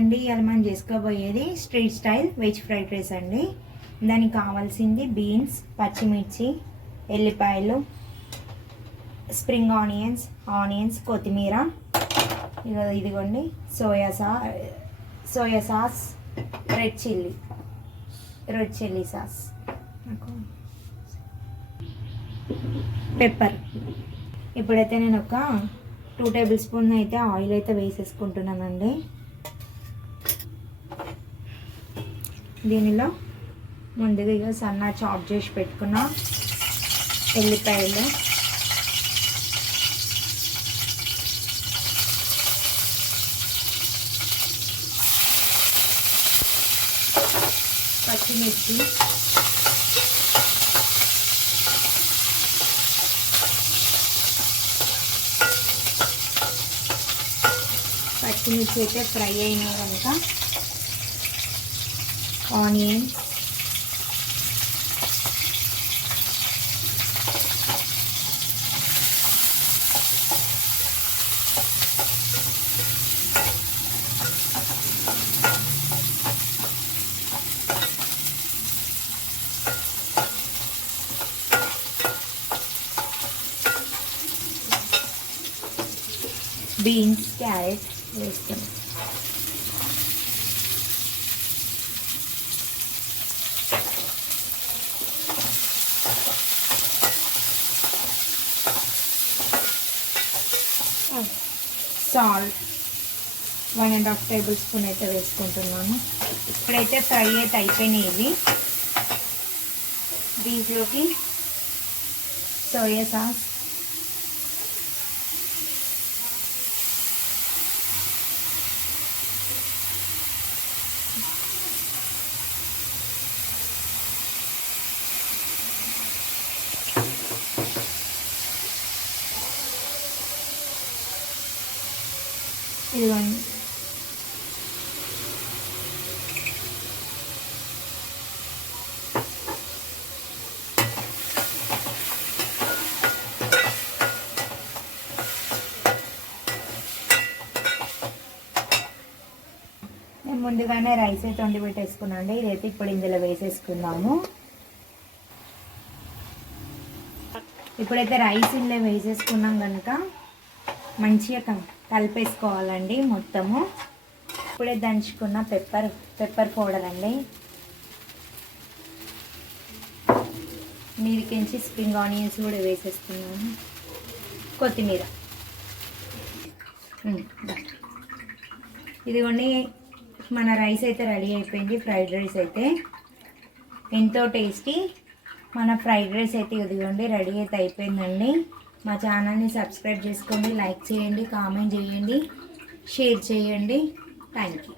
అండి ఇవాళ మనం చేసుకోబోయేది street style veg fried rice అండి. దానికి కావాల్సింది బీన్స్, పచ్చిమిర్చి, ఎల్లిపాయలు, స్ప్రింగ్ ఆనియన్స్, కొత్తిమీర, ఇదిగోండి soya sauce, red chilli sauce, pepper. ఇప్పుడైతే నేను ఒక 2 టేబుల్ స్పూన్ అయితే ఆయిల్ అయితే వేసేసుకుంటున్నానండి. దీనిలో ముందుగా సన్న చాప్ చేసి పెట్టుకున్న ఎల్లిపాయలు, పచ్చిమిర్చి, అయితే ఫ్రై అయినా కనుక ఆనియన్స్, బీన్స్, క్యారెట్ వేస్తాం. సాల్ట్ 1.5 టేబుల్ స్పూన్ అయితే వేసుకుంటున్నాను. ఇప్పుడైతే ఫ్రై అయితే అయిపోయినాయి ఇవి. దీంట్లోకి సోయా సాస్, ఇదిగోండి నేను ముందుగానే రైస్ అయితే వండి పెట్టేసుకున్నాను అండి. ఇదైతే ఇప్పుడు ఇందులో వేసేసుకుందాము. ఇప్పుడైతే రైస్ ఇందులో వేసేసుకున్నాం కనుక మంచిగా కలిపేసుకోవాలండి మొత్తము. ఇప్పుడే దంచుకున్న పెప్పర్ పౌడర్ అండి. మీదికించి స్ప్రింగ్ ఆనియన్స్ కూడా వేసేస్తున్నాను. కొత్తిమీర. ఇదిగోండి మన రైస్ అయితే రెడీ అయిపోయింది. ఫ్రైడ్ రైస్ అయితే ఎంతో టేస్టీ మన ఫ్రైడ్ రైస్ అయితే ఇదిగోండి రెడీ అయితే అయిపోయిందండి. మా ఛానల్ని సబ్స్క్రైబ్ చేసుకోండి, లైక్ చేయండి, కామెంట్ చేయండి, షేర్ చేయండి. Thank you.